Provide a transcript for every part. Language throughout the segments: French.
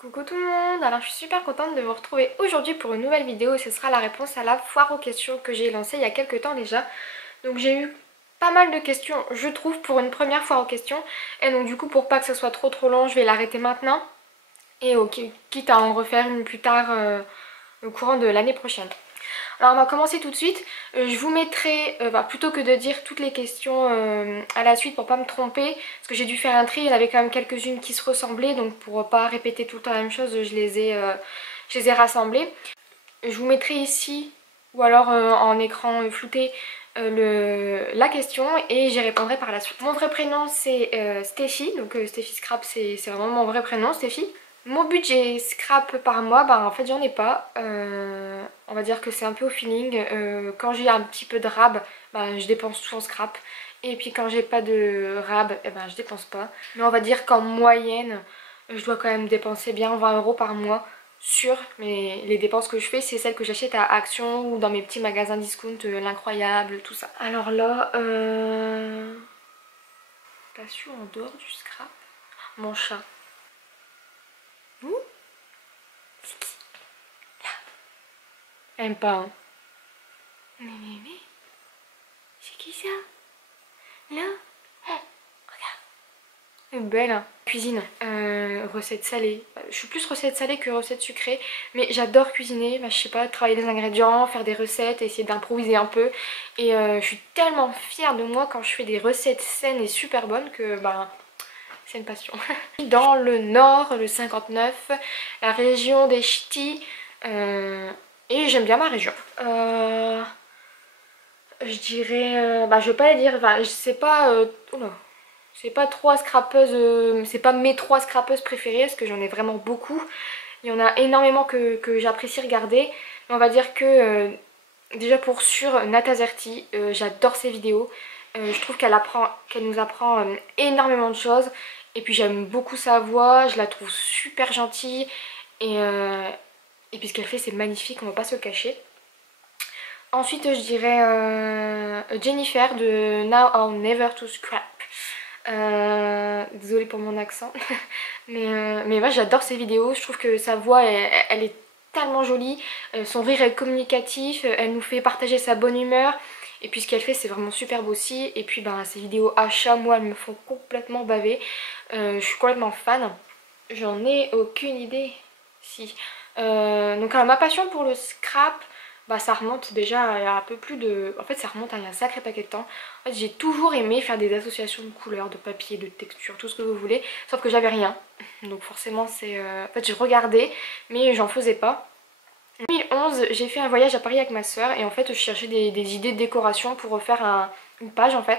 Coucou tout le monde, alors je suis super contente de vous retrouver aujourd'hui pour une nouvelle vidéo et ce sera la réponse à la foire aux questions que j'ai lancée il y a quelques temps déjà. Donc j'ai eu pas mal de questions je trouve pour une première foire aux questions et donc du coup pour pas que ça soit trop long je vais l'arrêter maintenant et ok, quitte à en refaire une plus tard au courant de l'année prochaine. Alors on va commencer tout de suite. Je vous mettrai, plutôt que de dire toutes les questions à la suite pour pas me tromper, parce que j'ai dû faire un tri, il y en avait quand même quelques-unes qui se ressemblaient, donc pour pas répéter tout le temps la même chose, je les ai rassemblées. Je vous mettrai ici, ou alors en écran flouté, la question et j'y répondrai par la suite. Mon vrai prénom c'est Steffi, donc Steffi Scrap c'est vraiment mon vrai prénom, Steffi. Mon budget scrap par mois, bah en fait j'en ai pas. On va dire que c'est un peu au feeling. Quand j'ai un petit peu de rab, bah, je dépense tout en scrap. Et puis quand j'ai pas de rab, eh ben, je dépense pas. Mais on va dire qu'en moyenne, je dois quand même dépenser bien 20 € par mois sur mais les dépenses que je fais, c'est celles que j'achète à Action ou dans mes petits magasins discount, l'incroyable, tout ça. Alors là, passion en dehors du scrap. Mon chat. Vous? C'est qui? Aime pas, hein. Mais, c'est qui ça? Là? Oh, regarde. Elle est belle, hein. Cuisine, recette salée. Je suis plus recette salée que recette sucrée, mais j'adore cuisiner. Bah, je sais pas, travailler les ingrédients, faire des recettes, essayer d'improviser un peu. Et je suis tellement fière de moi quand je fais des recettes saines et super bonnes que bah c'est une passion. Dans le nord, le 59, la région des Ch'tis. Et j'aime bien ma région. Je dirais... je vais pas les dire... Enfin, c'est pas... oula. C'est pas trois scrapeuses... c'est pas mes trois scrapeuses préférées, parce que j'en ai vraiment beaucoup. Il y en a énormément que j'apprécie regarder. Mais on va dire que... déjà pour sûr, Nata Zerti, j'adore ses vidéos. Je trouve qu'elle nous apprend énormément de choses. Et puis j'aime beaucoup sa voix, je la trouve super gentille. Et puis ce qu'elle fait c'est magnifique, on va pas se le cacher. Ensuite je dirais Jennifer de Now or Never to Scrap. Désolée pour mon accent. mais ouais, j'adore ses vidéos, je trouve que sa voix elle est tellement jolie. Son rire est communicatif, elle nous fait partager sa bonne humeur. Et puis ce qu'elle fait c'est vraiment superbe aussi. Et puis ses vidéos achats, moi elles me font complètement baver. Je suis complètement fan. J'en ai aucune idée. Si. Donc alors, ma passion pour le scrap, ça remonte déjà à un peu plus de... En fait ça remonte à un sacré paquet de temps. En fait j'ai toujours aimé faire des associations de couleurs, de papier, de texture, tout ce que vous voulez. Sauf que j'avais rien. Donc forcément c'est... En fait j'ai regardé mais j'en faisais pas. En 2011 j'ai fait un voyage à Paris avec ma soeur et en fait je cherchais des idées de décoration pour refaire une page en fait.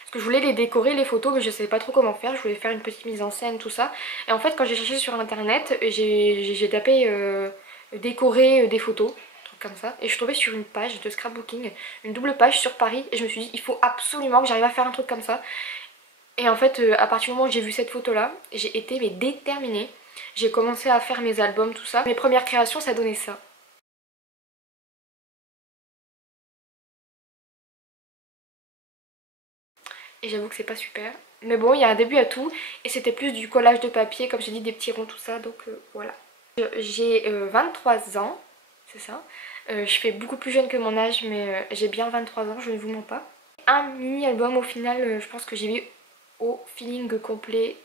Parce que je voulais les décorer les photos mais je savais pas trop comment faire, je voulais faire une petite mise en scène tout ça. Et en fait quand j'ai cherché sur internet j'ai tapé décorer des photos comme ça et je suis tombée sur une page de scrapbooking, une double page sur Paris et je me suis dit il faut absolument que j'arrive à faire un truc comme ça. Et en fait à partir du moment où j'ai vu cette photo là, j'ai été déterminée. J'ai commencé à faire mes albums tout ça. Mes premières créations ça donnait ça. Et j'avoue que c'est pas super. Mais bon, il y a un début à tout. Et c'était plus du collage de papier, comme j'ai dit, des petits ronds, tout ça. Donc voilà. J'ai 23 ans, c'est ça. Je fais beaucoup plus jeune que mon âge, mais j'ai bien 23 ans, je ne vous mens pas. Un mini-album au final, je pense que j'ai mis au feeling complet.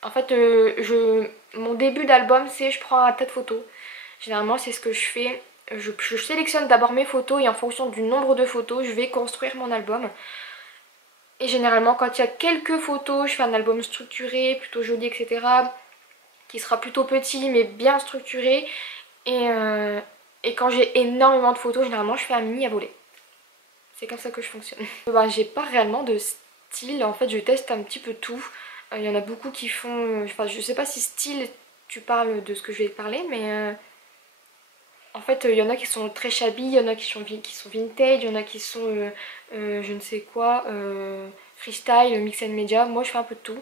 En fait, mon début d'album, c'est je prends un tas de photos. Généralement, c'est ce que je fais. Je sélectionne d'abord mes photos et en fonction du nombre de photos, je vais construire mon album. Et généralement quand il y a quelques photos, je fais un album structuré, plutôt joli, etc. Qui sera plutôt petit mais bien structuré. Et quand j'ai énormément de photos, généralement je fais un mini à voler. C'est comme ça que je fonctionne. J'ai pas réellement de style, en fait je teste un petit peu tout. Il y en a beaucoup qui font... Enfin je sais pas si style tu parles de ce que je vais te parler mais... En fait, il y en a qui sont très shabby, il y en a qui sont vintage, il y en a qui sont je ne sais quoi, freestyle, mix and media. Moi, je fais un peu de tout.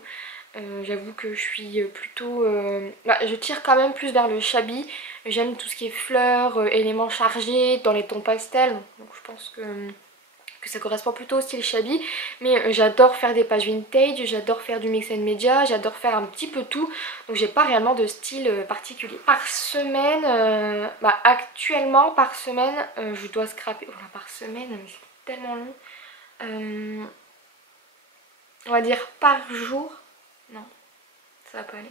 J'avoue que je suis plutôt... je tire quand même plus vers le shabby. J'aime tout ce qui est fleurs, éléments chargés, dans les tons pastels. Donc je pense que que ça correspond plutôt au style shabby, mais j'adore faire des pages vintage, j'adore faire du mix and media, j'adore faire un petit peu tout, donc j'ai pas réellement de style particulier. Par semaine, actuellement par semaine, je dois scraper, voilà, par semaine, mais c'est tellement long, on va dire par jour, non, ça va pas aller.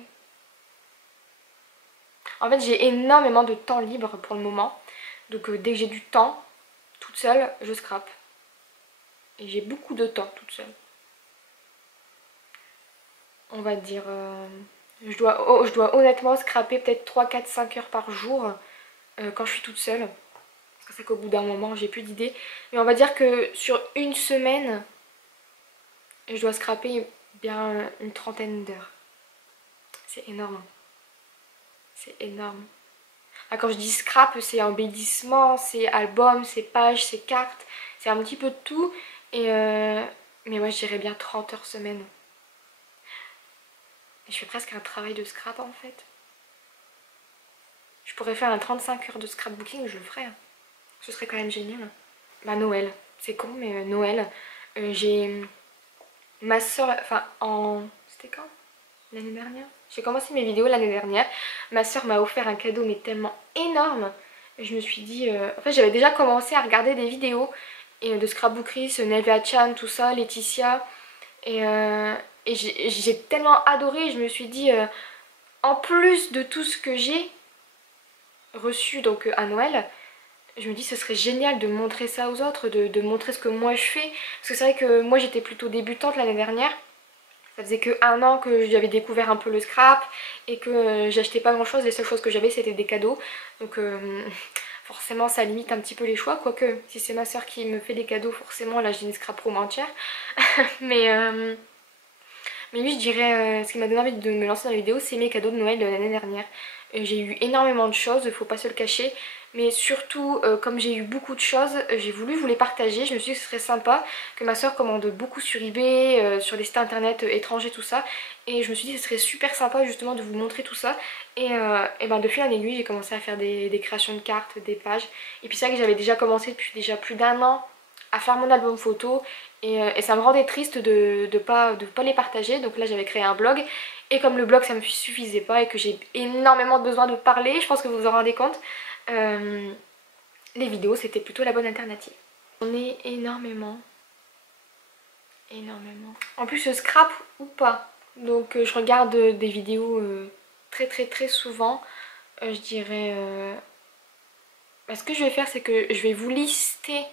En fait j'ai énormément de temps libre pour le moment, donc dès que j'ai du temps, toute seule, je scrape. Et j'ai beaucoup de temps toute seule. On va dire... je dois honnêtement scraper peut-être 3, 4, 5 heures par jour quand je suis toute seule. Parce que c'est qu'au bout d'un moment, j'ai plus d'idées. Mais on va dire que sur une semaine, je dois scraper bien une trentaine d'heures. C'est énorme. C'est énorme. Ah, quand je dis scrap, c'est embellissement, c'est album, c'est pages, c'est cartes. C'est un petit peu de tout. Et mais moi je dirais bien 30 heures semaine. Et je fais presque un travail de scrap en fait. Je pourrais faire un 35 heures de scrapbooking, je le ferais. Ce serait quand même génial. Bah Noël, c'est con mais Noël. J'ai ma soeur, enfin c'était quand? L'année dernière? J'ai commencé mes vidéos l'année dernière. Ma soeur m'a offert un cadeau mais tellement énorme. Je me suis dit... En fait j'avais déjà commencé à regarder des vidéos de scrapbookerie, Nelvia Chan, tout ça, Laetitia. Et j'ai tellement adoré, je me suis dit, en plus de tout ce que j'ai reçu donc à Noël, je me dis ce serait génial de montrer ça aux autres, de montrer ce que moi je fais. Parce que c'est vrai que moi j'étais plutôt débutante l'année dernière. Ça faisait que 1 an que j'avais découvert un peu le scrap et que j'achetais pas grand chose, les seules choses que j'avais c'était des cadeaux. Donc forcément ça limite un petit peu les choix, quoique si c'est ma soeur qui me fait des cadeaux forcément là j'ai une scrap room entière. Mais oui, je dirais, ce qui m'a donné envie de me lancer dans la vidéo, c'est mes cadeaux de Noël de l'année dernière. J'ai eu énormément de choses, faut pas se le cacher. Mais surtout, comme j'ai eu beaucoup de choses, j'ai voulu vous les partager. Je me suis dit que ce serait sympa que ma soeur commande beaucoup sur eBay, sur les sites internet étrangers, tout ça. Et je me suis dit que ce serait super sympa justement de vous montrer tout ça. Et ben de fil en aiguille, j'ai commencé à faire des créations de cartes, des pages. Et puis c'est vrai que j'avais déjà commencé depuis déjà plus d'1 an à faire mon album photo. Et ça me rendait triste de pas les partager. Donc là j'avais créé un blog. Et comme le blog ça me suffisait pas et que j'ai énormément besoin de parler, je pense que vous vous en rendez compte, les vidéos c'était plutôt la bonne alternative. On est énormément. En plus je scrap ou pas. Donc je regarde des vidéos très souvent. Je dirais... ce que je vais faire c'est que je vais vous lister...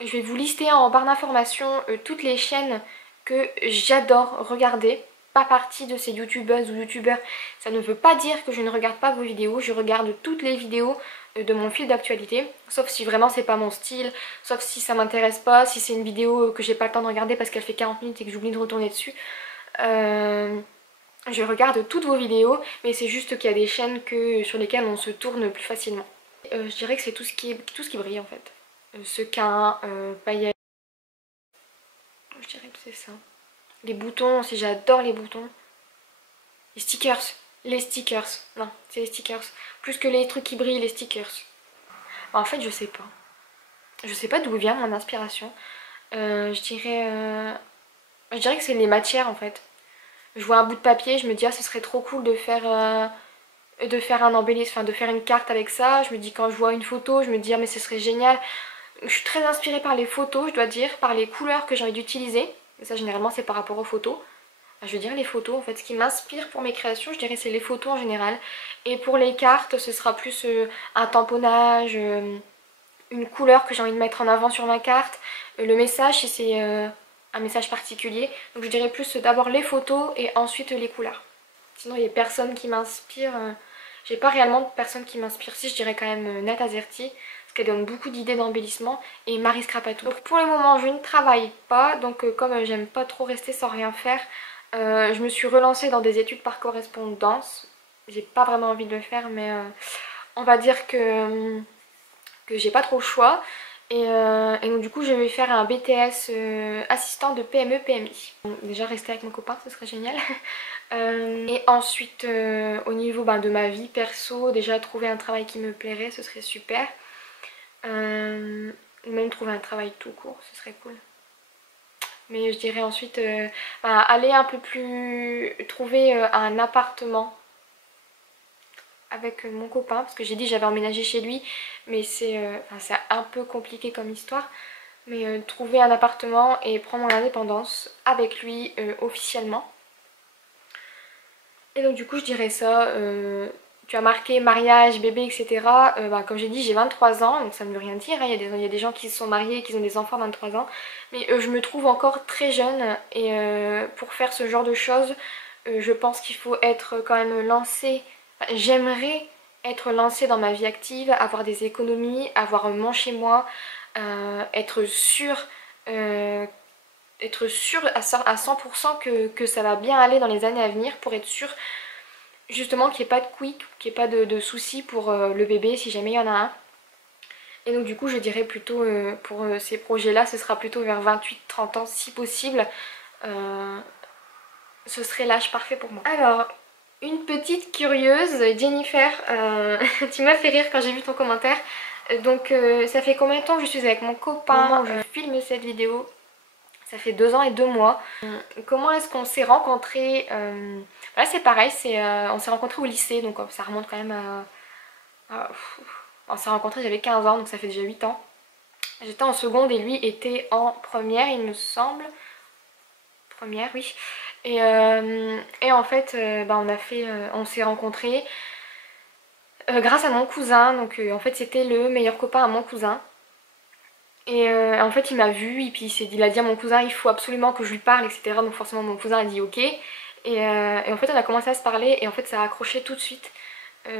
Je vais vous lister en barre d'informations toutes les chaînes que j'adore regarder. Pas partie de ces youtubeuses ou youtubeurs. Ça ne veut pas dire que je ne regarde pas vos vidéos. Je regarde toutes les vidéos de mon fil d'actualité. Sauf si vraiment c'est pas mon style. Sauf si ça m'intéresse pas. Si c'est une vidéo que j'ai pas le temps de regarder parce qu'elle fait 40 minutes et que j'oublie de retourner dessus. Je regarde toutes vos vidéos. Mais c'est juste qu'il y a des chaînes sur lesquelles on se tourne plus facilement. Je dirais que c'est tout ce qui brille en fait. Sequin, paillettes. Je dirais que c'est ça. Les boutons aussi, j'adore les boutons. Les stickers. Non, c'est les stickers. Plus que les trucs qui brillent, les stickers. En fait, je sais pas. Je sais pas d'où vient mon inspiration. Je dirais que c'est les matières en fait. Je vois un bout de papier, je me dis ah ce serait trop cool de faire un embellissement, enfin de faire une carte avec ça. Je me dis quand je vois une photo, je me dis ah mais ce serait génial. Je suis très inspirée par les photos, je dois dire, par les couleurs que j'ai envie d'utiliser. Ça généralement c'est par rapport aux photos. Je veux dire les photos, en fait ce qui m'inspire pour mes créations, je dirais c'est les photos en général. Et pour les cartes, ce sera plus un tamponnage, une couleur que j'ai envie de mettre en avant sur ma carte. Le message si c'est un message particulier. Donc je dirais plus d'abord les photos et ensuite les couleurs. Sinon il n'y a personne qui m'inspire. J'ai pas réellement de personne qui m'inspire. Si je dirais quand même Nat Azerty. Qu'elle donne beaucoup d'idées d'embellissement, et Marie Scrapatou. Donc pour le moment je ne travaille pas, donc comme j'aime pas trop rester sans rien faire, je me suis relancée dans des études par correspondance. J'ai pas vraiment envie de le faire, mais on va dire que j'ai pas trop le choix. Et donc du coup je vais faire un BTS assistant de PME PMI. Donc, déjà rester avec mon copain, ce serait génial. Et ensuite au niveau de ma vie perso, déjà trouver un travail qui me plairait, ce serait super. ou même trouver un travail tout court, ce serait cool. Mais je dirais ensuite aller un peu plus, trouver un appartement avec mon copain, parce que j'ai dit j'avais emménagé chez lui, mais c'est un peu compliqué comme histoire. Mais trouver un appartement et prendre mon indépendance avec lui officiellement. Et donc du coup je dirais ça. Tu as marqué mariage, bébé, etc. Comme j'ai dit, j'ai 23 ans, donc ça ne veut rien dire. Hein. Il y a des gens qui se sont mariés, qui ont des enfants à 23 ans. Mais je me trouve encore très jeune et pour faire ce genre de choses, je pense qu'il faut être quand même lancé. Enfin, j'aimerais être lancée dans ma vie active, avoir des économies, avoir mon chez moi, être sûre. Être sûre à 100% que ça va bien aller dans les années à venir pour être sûre justement qu'il n'y ait pas de quick, qu'il n'y ait pas de soucis pour le bébé si jamais il y en a un. Et donc du coup je dirais plutôt pour ces projets là ce sera plutôt vers 28-30 ans si possible. Ce serait l'âge parfait pour moi. Alors une petite curieuse, Jennifer, tu m'as fait rire quand j'ai vu ton commentaire. Donc ça fait combien de temps que je suis avec mon copain, je filme cette vidéo? Ça fait 2 ans et 2 mois. Comment est-ce qu'on s'est rencontrés? Voilà, c'est pareil, on s'est rencontrés au lycée, donc ça remonte quand même on s'est rencontrés, j'avais 15 ans, donc ça fait déjà 8 ans. J'étais en seconde et lui était en première, il me semble. Première, oui. Et en fait, on s'est rencontrés grâce à mon cousin. Donc en fait, c'était le meilleur copain à mon cousin. Et en fait il m'a vu et puis il a dit à mon cousin il faut absolument que je lui parle, etc. Donc forcément mon cousin a dit ok. Et en fait on a commencé à se parler et en fait ça a accroché tout de suite.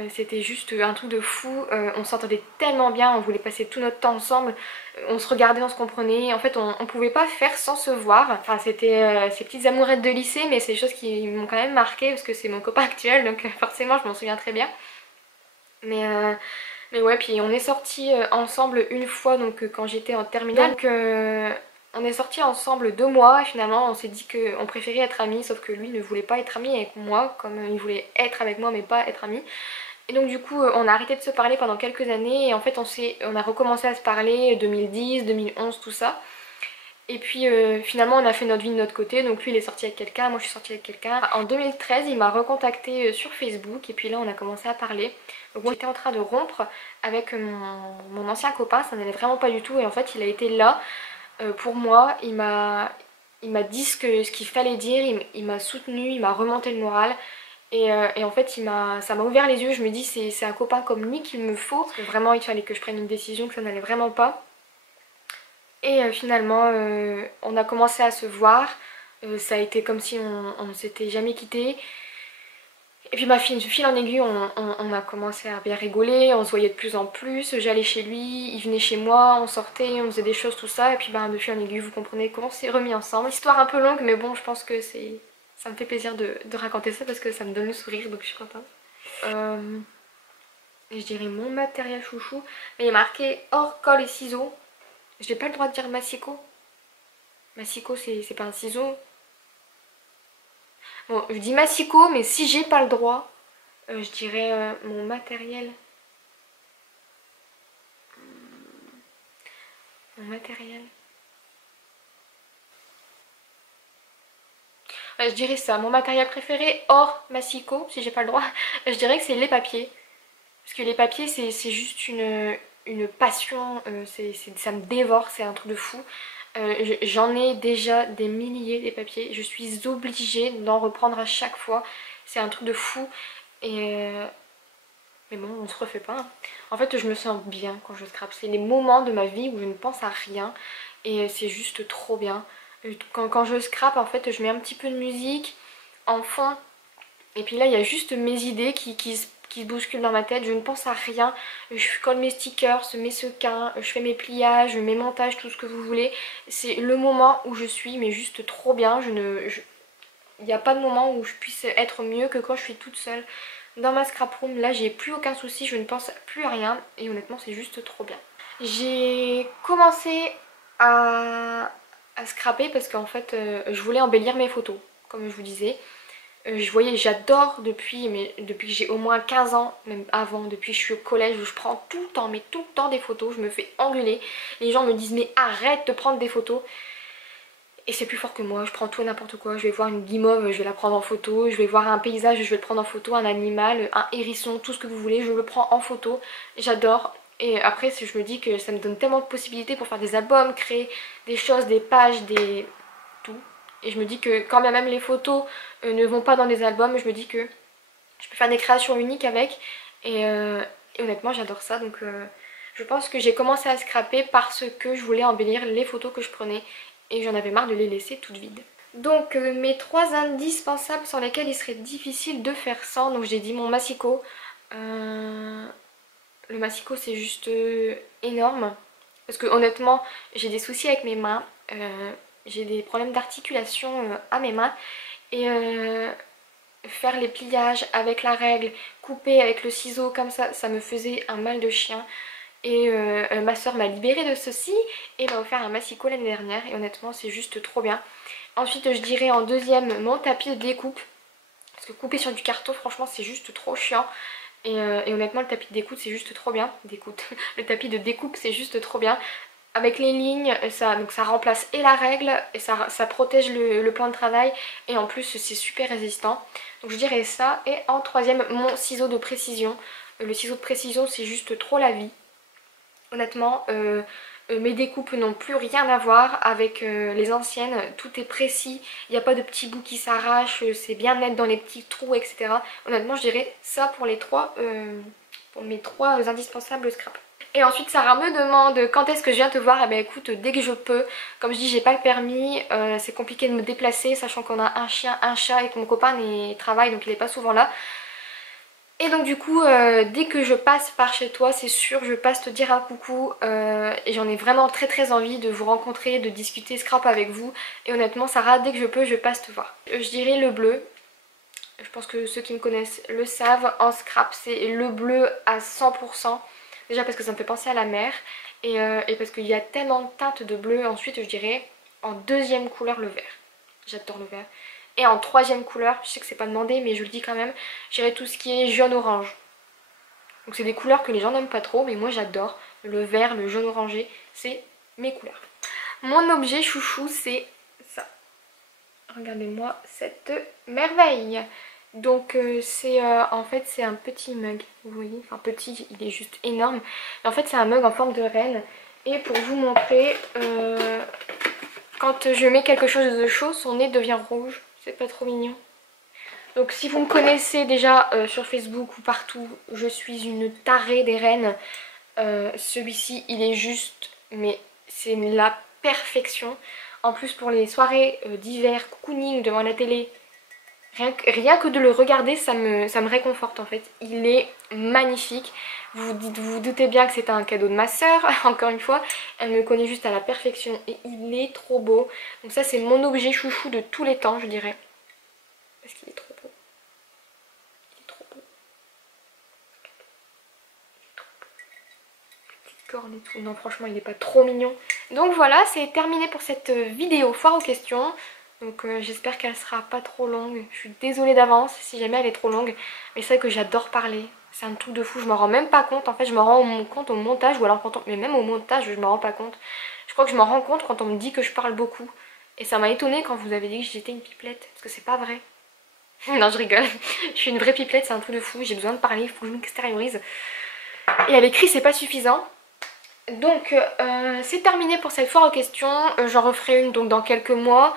C'était juste un truc de fou. On s'entendait tellement bien, on voulait passer tout notre temps ensemble. On se regardait, on se comprenait. En fait on pouvait pas faire sans se voir. Enfin c'était ces petites amourettes de lycée, mais c'est des choses qui m'ont quand même marqué parce que c'est mon copain actuel, donc forcément je m'en souviens très bien. Mais ouais, puis on est sortis ensemble une fois donc quand j'étais en terminale. Donc on est sortis ensemble 2 mois et finalement on s'est dit qu'on préférait être amis, sauf que lui ne voulait pas être ami avec moi, comme il voulait être avec moi mais pas être ami. Et donc du coup on a arrêté de se parler pendant quelques années et en fait on a recommencé à se parler 2010, 2011, tout ça. Et puis finalement on a fait notre vie de notre côté, donc lui il est sorti avec quelqu'un, moi je suis sortie avec quelqu'un. En 2013 il m'a recontacté sur Facebook et puis là on a commencé à parler. Donc moi j'étais en train de rompre avec mon ancien copain, ça n'allait vraiment pas du tout et en fait il a été là pour moi, il m'a dit ce qu'il fallait dire, il m'a soutenu, il m'a remonté le moral. Et en fait ça m'a ouvert les yeux, je me dis c'est un copain comme lui qu'il me faut. Parce que vraiment il fallait que je prenne une décision, que ça n'allait vraiment pas. Et finalement on a commencé à se voir, ça a été comme si on ne s'était jamais quitté. Et puis de fil en aiguille on a commencé à bien rigoler, on se voyait de plus en plus, j'allais chez lui, il venait chez moi, on sortait, on faisait des choses tout ça. Et puis de fil en aiguille vous comprenez comment on s'est remis ensemble. Histoire un peu longue mais bon je pense que ça me fait plaisir de raconter ça parce que ça me donne le sourire donc je suis contente. Et je dirais mon matériel chouchou, mais il est marqué hors colle et ciseaux. J'ai pas le droit de dire massicot. Massicot c'est pas un ciseau. Bon je dis massicot mais si j'ai pas le droit, je dirais mon matériel. Mon matériel. Je dirais ça, mon matériel préféré hors massicot, si j'ai pas le droit, je dirais que c'est les papiers. Parce que les papiers c'est juste une passion, ça me dévore, c'est un truc de fou. J'en ai déjà des milliers des papiers, je suis obligée d'en reprendre à chaque fois, c'est un truc de fou. Mais bon, on se refait pas. Hein. En fait, je me sens bien quand je scrape. C'est les moments de ma vie où je ne pense à rien et c'est juste trop bien. Quand je scrape, en fait, je mets un petit peu de musique en fond et puis là, il y a juste mes idées qui se bousculent dans ma tête. Je ne pense à rien. Je colle mes stickers, mes sequins, je fais mes pliages, mes montages, tout ce que vous voulez. C'est le moment où je suis, mais juste trop bien. Il n'y a pas de moment où je puisse être mieux que quand je suis toute seule dans ma scrap room. Là j'ai plus aucun souci, je ne pense plus à rien et honnêtement c'est juste trop bien. J'ai commencé à scraper parce qu'en fait je voulais embellir mes photos comme je vous disais. Je voyais, j'adore depuis que j'ai au moins 15 ans, même avant, depuis que je suis au collège, où je prends tout le temps, mais tout le temps des photos, je me fais engueuler. Les gens me disent mais arrête de prendre des photos. Et c'est plus fort que moi, je prends tout et n'importe quoi. Je vais voir une guimauve, je vais la prendre en photo. Je vais voir un paysage, je vais le prendre en photo. Un animal, un hérisson, tout ce que vous voulez, je le prends en photo. J'adore. Et après je me dis que ça me donne tellement de possibilités pour faire des albums, créer des choses, des pages, des... tout. Et je me dis que quand bien même les photos ne vont pas dans des albums, je me dis que je peux faire des créations uniques avec. Et honnêtement j'adore ça. Donc je pense que j'ai commencé à scraper parce que je voulais embellir les photos que je prenais. Et j'en avais marre de les laisser toutes vides. Donc mes 3 indispensables sans lesquels il serait difficile de faire sans. Donc j'ai dit mon massicot. Le massicot c'est juste énorme. Parce que honnêtement j'ai des soucis avec mes mains. J'ai des problèmes d'articulation à mes mains. Et faire les pliages avec la règle, couper avec le ciseau comme ça me faisait un mal de chien. Et ma soeur m'a libérée de ceci et m'a offert un massicot l'année dernière et honnêtement c'est juste trop bien. Ensuite je dirais en deuxième mon tapis de découpe. Parce que couper sur du carton franchement c'est juste trop chiant. Et honnêtement le tapis de découpe c'est juste trop bien. Le tapis de découpe c'est juste trop bien. Avec les lignes, donc ça remplace et la règle et ça protège le plan de travail. Et en plus c'est super résistant. Donc je dirais ça. Et en troisième mon ciseau de précision. Le ciseau de précision c'est juste trop la vie. Honnêtement, mes découpes n'ont plus rien à voir avec les anciennes. Tout est précis, il n'y a pas de petits bouts qui s'arrachent, c'est bien net dans les petits trous, etc. Honnêtement, je dirais ça pour pour mes 3 indispensables scrap. Et ensuite Sarah me demande quand est-ce que je viens te voir. Eh ben écoute, dès que je peux. Comme je dis, j'ai pas le permis, c'est compliqué de me déplacer, sachant qu'on a un chien, un chat et que mon copain travaille donc il n'est pas souvent là. Et donc du coup dès que je passe par chez toi c'est sûr je passe te dire un coucou et j'en ai vraiment très envie de vous rencontrer, de discuter scrap avec vous. Et honnêtement Sarah, dès que je peux je passe te voir. Je dirais le bleu, je pense que ceux qui me connaissent le savent, en scrap c'est le bleu à 100%. Déjà parce que ça me fait penser à la mer et parce qu'il y a tellement de teintes de bleu. Ensuite je dirais en deuxième couleur le vert, j'adore le vert. Et en troisième couleur, je sais que c'est pas demandé mais je le dis quand même, j'irai tout ce qui est jaune-orange. Donc c'est des couleurs que les gens n'aiment pas trop mais moi j'adore. Le vert, le jaune-orangé, c'est mes couleurs. Mon objet chouchou c'est ça. Regardez-moi cette merveille. Donc en fait c'est un petit mug, vous voyez, enfin petit, il est juste énorme. Et en fait c'est un mug en forme de reine. Et pour vous montrer, quand je mets quelque chose de chaud, son nez devient rouge. C'est pas trop mignon. Donc si vous me connaissez déjà sur Facebook ou partout, je suis une tarée des reines. Celui-ci il est juste, mais c'est la perfection. En plus pour les soirées d'hiver, cocooning devant la télé, rien que de le regarder ça me réconforte en fait. Il est magnifique. Vous vous doutez bien que c'est un cadeau de ma soeur, encore une fois. Elle me connaît juste à la perfection et il est trop beau. Donc ça c'est mon objet chouchou de tous les temps je dirais. Parce qu'il est trop beau. Il est trop beau. Il est trop beau. Petite corne et tout. Non franchement il n'est pas trop mignon. Donc voilà, c'est terminé pour cette vidéo foire aux questions. Donc j'espère qu'elle sera pas trop longue. Je suis désolée d'avance si jamais elle est trop longue. Mais c'est vrai que j'adore parler. C'est un truc de fou, je m'en rends même pas compte. En fait je me rends compte au montage ou alors mais même au montage je m'en rends pas compte. Je crois que je m'en rends compte quand on me dit que je parle beaucoup. Et ça m'a étonnée quand vous avez dit que j'étais une pipelette. Parce que c'est pas vrai. Non je rigole. Je suis une vraie pipelette, c'est un truc de fou. J'ai besoin de parler, il faut que je m'extériorise. Et à l'écrit c'est pas suffisant. Donc c'est terminé pour cette foire aux questions. J'en referai une donc dans quelques mois.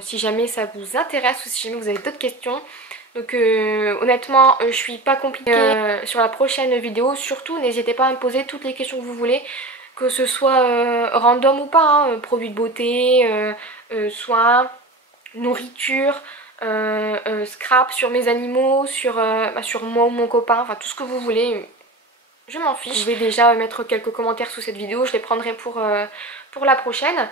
Si jamais ça vous intéresse ou si jamais vous avez d'autres questions. Donc honnêtement je suis pas compliquée sur la prochaine vidéo. Surtout n'hésitez pas à me poser toutes les questions que vous voulez. Que ce soit random ou pas, hein, produits de beauté, soins, nourriture, scrap sur mes animaux, sur moi ou mon copain, enfin tout ce que vous voulez. Je m'en fiche. Vous pouvez déjà mettre quelques commentaires sous cette vidéo, je les prendrai pour la prochaine.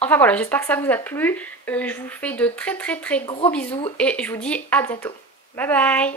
Enfin voilà, j'espère que ça vous a plu. Je vous fais de très gros bisous et je vous dis à bientôt. Bye bye.